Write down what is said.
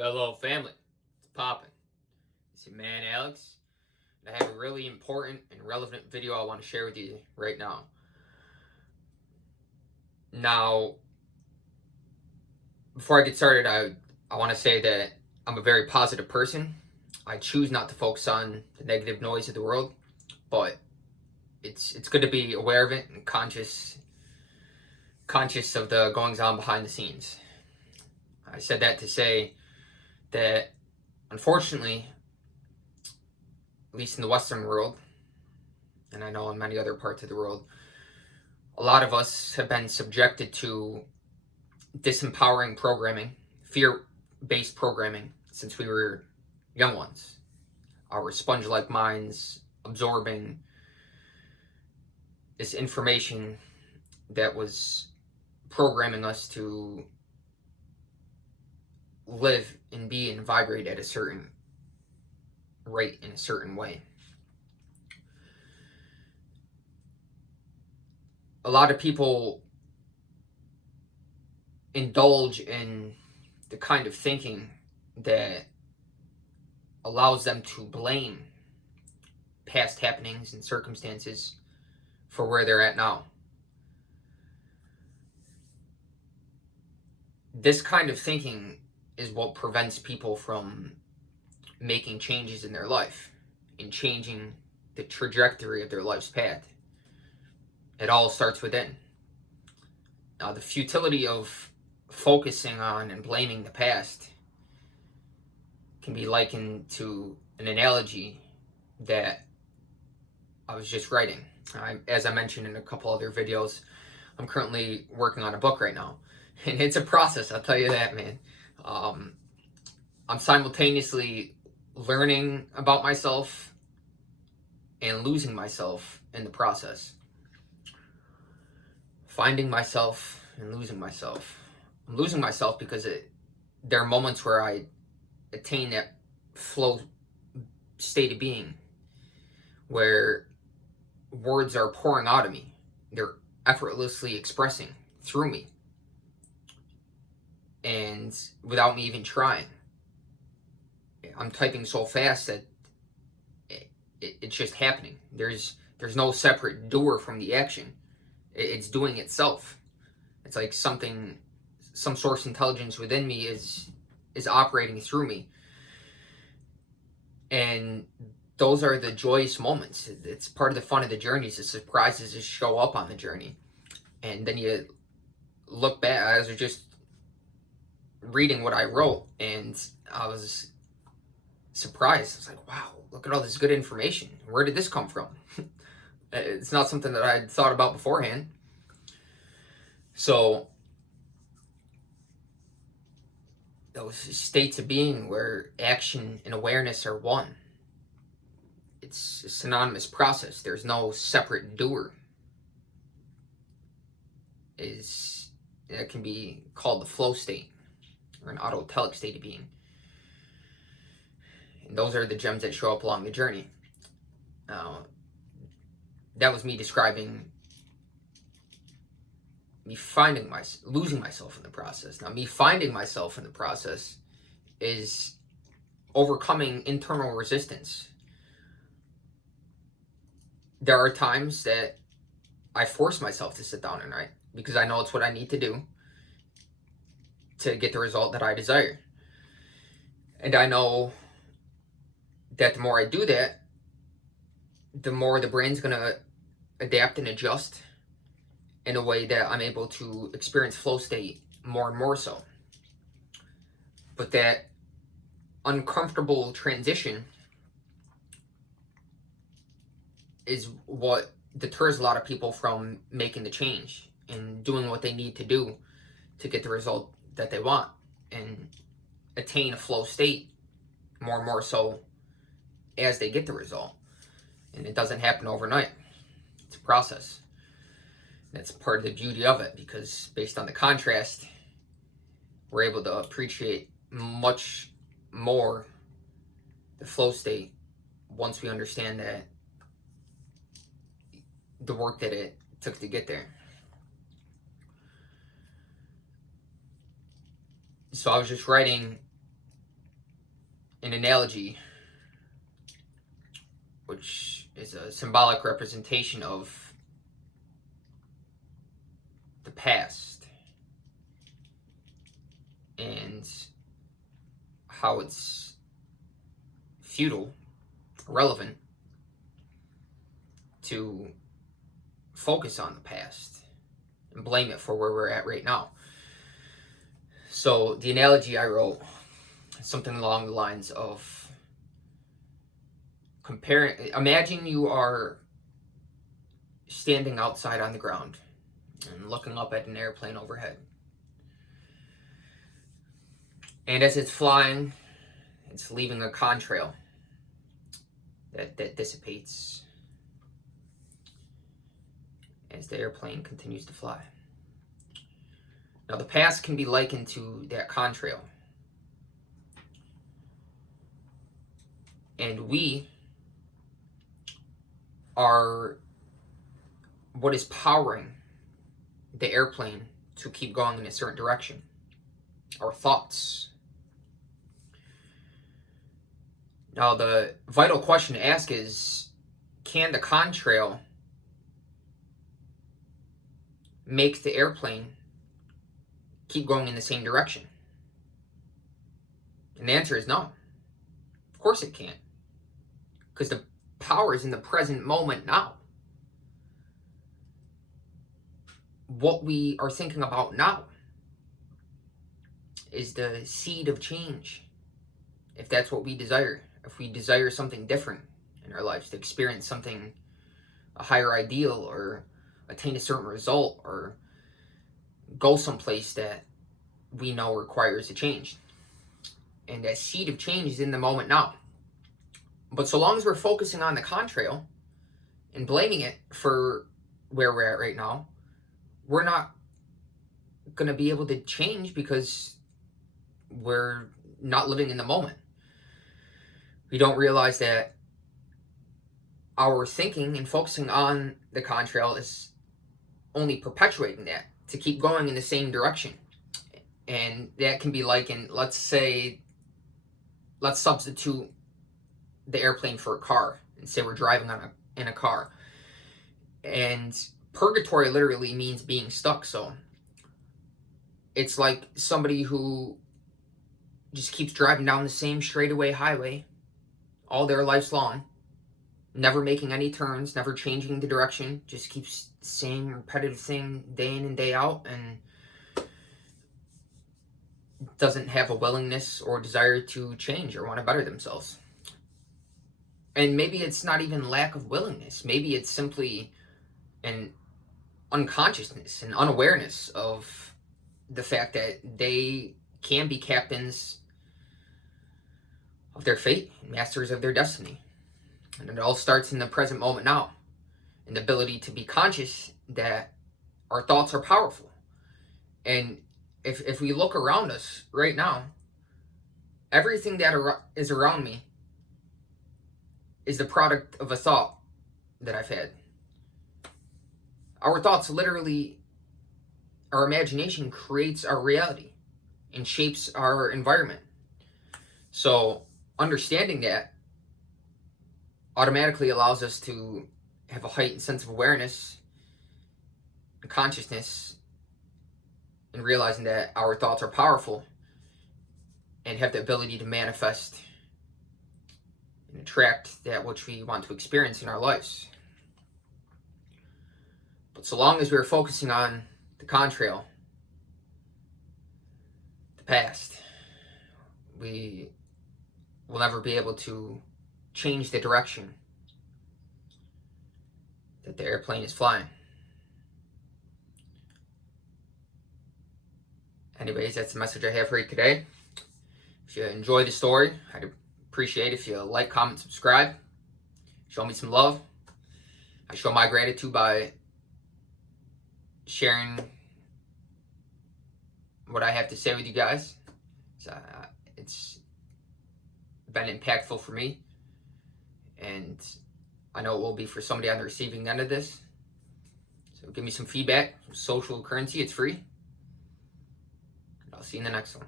Fellow family, it's poppin'. It's your man Alex, and I have a really important and relevant video I want to share with you right now. Now, before I get started, I want to say that I'm a very positive person. I choose not to focus on the negative noise of the world, but it's good to be aware of it and conscious of the goings on behind the scenes. I said that to say that, unfortunately, at least in the Western world, and I know in many other parts of the world, a lot of us have been subjected to disempowering programming, fear-based programming, since we were young ones. Our sponge-like minds absorbing this information that was programming us to live and be and vibrate at a certain rate in a certain way. A lot of people indulge in the kind of thinking that allows them to blame past happenings and circumstances for where they're at now. This kind of thinking is what prevents people from making changes in their life and changing the trajectory of their life's path. It all starts within. Now, the futility of focusing on and blaming the past can be likened to an analogy that I was just writing. As I mentioned in a couple other videos, I'm currently working on a book right now. And it's a process, I'll tell you that, man. I'm simultaneously learning about myself and losing myself in the process. Finding myself and losing myself. I'm losing myself because there are moments where I attain that flow state of being where words are pouring out of me. They're effortlessly expressing through me. And without me even trying. I'm typing so fast that it's just happening. There's no separate doer from the action. It's doing itself. It's like some source intelligence within me is operating through me. And those are the joyous moments. It's part of the fun of the journeys. The surprises just show up on the journey. And then you look back. I was just reading what I wrote, and I was surprised. I was like, wow, look at all this good information. Where did this come from? It's not something that I'd thought about beforehand. So those states of being where action and awareness are one. It's a synonymous process. There's no separate doer. That can be called the flow state or an autotelic state of being. And those are the gems that show up along the journey. That was me describing me losing myself in the process. Now, me finding myself in the process is overcoming internal resistance. There are times that I force myself to sit down and write because I know it's what I need to do to get the result that I desire. And I know that the more I do that, the more the brain's going to adapt and adjust in a way that I'm able to experience flow state more and more so. But that uncomfortable transition is what deters a lot of people from making the change and doing what they need to do to get the result that they want and attain a flow state more and more so as they get the result. And it doesn't happen overnight. It's a process. That's part of the beauty of it, because based on the contrast, we're able to appreciate much more the flow state once we understand that the work that it took to get there. So I was just writing an analogy, which is a symbolic representation of the past and how it's futile, irrelevant to focus on the past and blame it for where we're at right now. So the analogy I wrote is something along the lines of imagine you are standing outside on the ground and looking up at an airplane overhead. And as it's flying, it's leaving a contrail that dissipates as the airplane continues to fly. Now, the past can be likened to that contrail. And we are what is powering the airplane to keep going in a certain direction. Our thoughts. Now, the vital question to ask is, can the contrail make the airplane keep going in the same direction? And the answer is no. Of course it can't. Because the power is in the present moment now. What we are thinking about now is the seed of change. If that's what we desire. If we desire something different in our lives, to experience something, a higher ideal, or attain a certain result, or go someplace that we know requires a change. And that seed of change is in the moment now. But so long as we're focusing on the contrail and blaming it for where we're at right now, we're not going to be able to change because we're not living in the moment. We don't realize that our thinking and focusing on the contrail is only perpetuating that to keep going in the same direction. And that can be like let's substitute the airplane for a car and say we're driving in a car. And purgatory literally means being stuck. So it's like somebody who just keeps driving down the same straightaway highway all their lives long, never making any turns, never changing the direction, just keeps the same repetitive thing day in and day out, and doesn't have a willingness or desire to change or want to better themselves. And maybe it's not even lack of willingness. Maybe it's simply an unconsciousness, an unawareness of the fact that they can be captains of their fate, masters of their destiny. And it all starts in the present moment now. And the ability to be conscious that our thoughts are powerful. And if we look around us right now, everything that is around me is the product of a thought that I've had. Our thoughts literally, our imagination creates our reality and shapes our environment. So understanding that automatically allows us to have a heightened sense of awareness and consciousness, and realizing that our thoughts are powerful and have the ability to manifest and attract that which we want to experience in our lives. But so long as we're focusing on the contrail, the past, we will never be able to change the direction that the airplane is flying. Anyways, that's the message I have for you today. If you enjoy the story, I'd appreciate if you like, comment, subscribe. Show me some love. I show my gratitude by sharing what I have to say with you guys. It's been impactful for me, and I know it will be for somebody on the receiving end of this. So give me some feedback. Social currency, it's free. I'll see you in the next one.